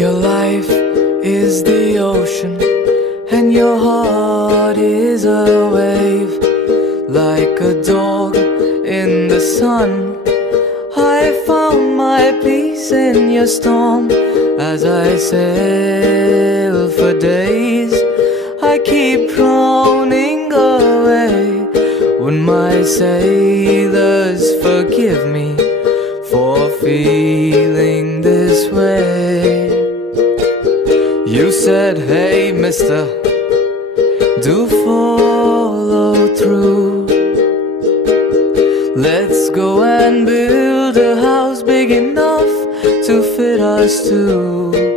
Your life is the ocean, and your heart is a wave. Like a dog in the sun, I found my peace in your storm. As I sail for days, I keep droning away. Would my sailors forgive me for feeling this way? You said, hey mister, do follow through. Let's go and build a house big enough to fit us two.